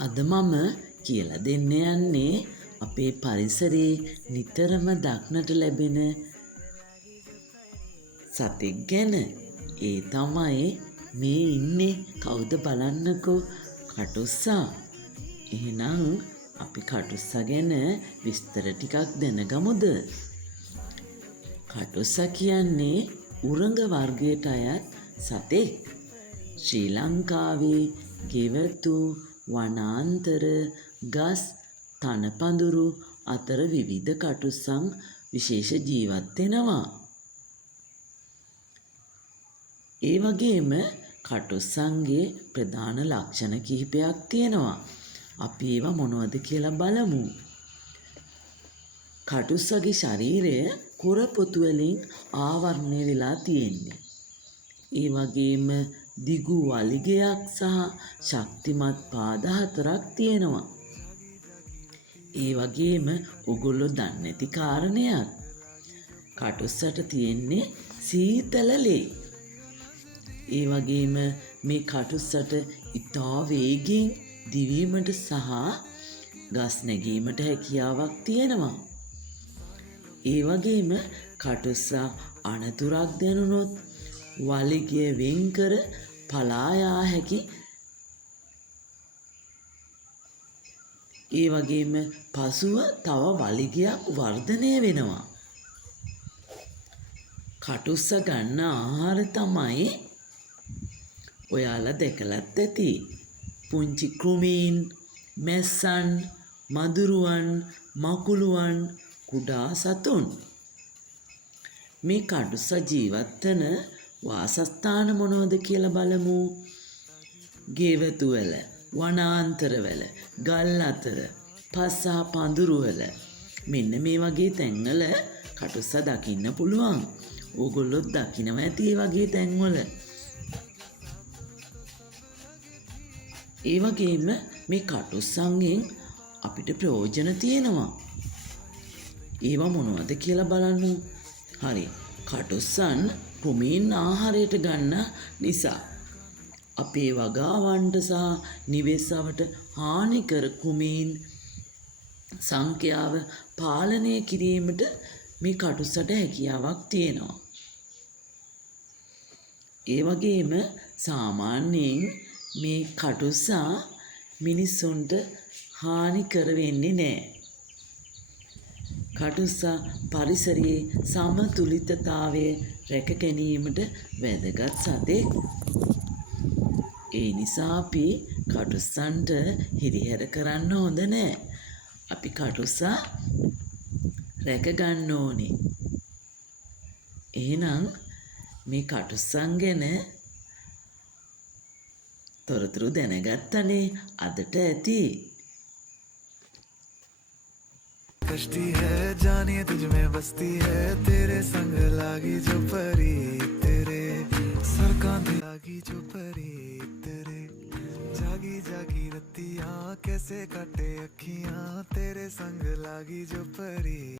අද මම කියලා දෙන්න යන්නේ අපේ පරිසරයේ නිතරම දක්නට ලැබෙන සතෙක් ගැන. ඒ තමයි මේ ඉන්නේ කවුද බලන්නකෝ කටුස්සා. එහෙනම් අපි කටුස්සා ගැන විස්තර ටිකක් දැනගමුද? කටුස්සා කියන්නේ උරඟ වර්ගයට අයත් සතෙක්. ශ්‍රී ලංකාවේ ගෙවතු වනාන්තර ගස් තනපඳුරු අතර විවිධ කටුස්සන් විශේෂ ජීවත් වෙනවා. ඒ වගේම කටුස්සන්ගේ ප්‍රධාන ලක්ෂණ කිහිපයක් තියෙනවා. අපි ඒවා මොනවද කියලා බලමු. කටුස්සගේ ශරීරය කුරපොතු වලින් ආවරණය වෙලා තියෙන්නේ. ඒ වගේම දිගු වලිගයක් සහ ශක්තිමත් පාද හතරක් තියෙනවා. ඒ වගේම ඔගොල්ලෝ දන්නේ නැති කාරණයක්. කටුස්සට තියෙන්නේ සීතල ලේ. ඒ වගේම මේ කටුස්සට ඉතා වේගෙන් දිවීමට සහ ගස් නැගීමට හැකියාවක් තියෙනවා. ඒ වගේම කටුස්සා අනතුරක් දැනුනොත් වලිගය වෙන්කර පලා යා හැකි. ඒ වගේම පසුව තව වලිගයක් වර්ධනය වෙනවා. කටුස්සා ගන්න ආහාර තමයි ඔයාලා දැකලත් ඇති. පුංචි කෘමීන්, මැස්සන්, මදුරුවන්, මකුළුවන්, කුඩා සතුන්. මේ කටුස්සා ජීවත් වන වාසස්ථාන මොනවද කියලා බලමු. ගෙවතුවල, වනාන්තරවල, ගල් අතර, පස් සහ පඳුරුවල. මෙන්න මේ වගේ තැන්වල කටුස්සා දකින්න පුළුවන්. ඕගොල්ලොත් දකිනවා ඇති ඒ වගේ තැන්වල. ඒ වගේම මේ කටුස්සන්ගෙන් අපිට ප්‍රයෝජන තියෙනවා. ඒවා මොනවද කියලා බලන්න. හරි. කටුස්සන් කෘමීන් ආහාරයට ගන්න නිසා අපේ වගාවන්ට සහ නිවෙස්වට හානිකර කෘමීන් සංඛ්‍යාව පාලනය කිරීමට මේ කටුස්සට හැකියාවක් තියෙනවා. ඒ වගේම සාමාන්‍යයෙන් මේ කටුස්සා මිනිස්සුන්ට හානි කර වෙන්නේ නැහැ. කටුස්සා පරිසරයේ සමතුලිතතාවය රැක ගැනීමට වැදගත් සතෙක්. ඒ නිසා අපි කටුස්සන්ට හිරිහැර කරන්න හොඳ නැහැ. අපි කටුස්සා රැක ගන්න ඕනේ. එහෙනම් මේ කටුස්සන් ගැන තොරතුරු දැනගත්තනේ අදට ඇති. कश्ती है जानिए तुझ में बसती है तेरे संग लागी जो परी तेरे सर कांधे लागी जो परी तेरे जागी जागी रतियां कैसे काटे अखियां तेरे संग लागी जो परी।